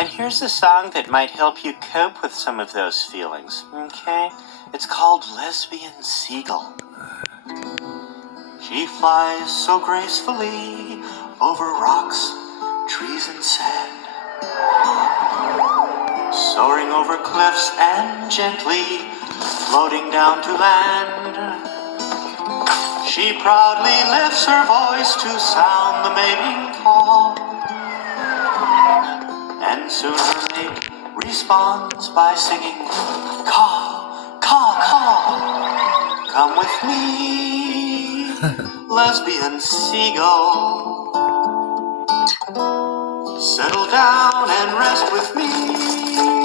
And here's a song that might help you cope with some of those feelings, okay? It's called Lesbian Seagull. She flies so gracefully over rocks, trees, and sand, soaring over cliffs and gently floating down to land. She proudly lifts her voice to sound the mating call, and soon her mate responds by singing, caw, caw, caw. Come with me, lesbian seagull. Settle down and rest with me.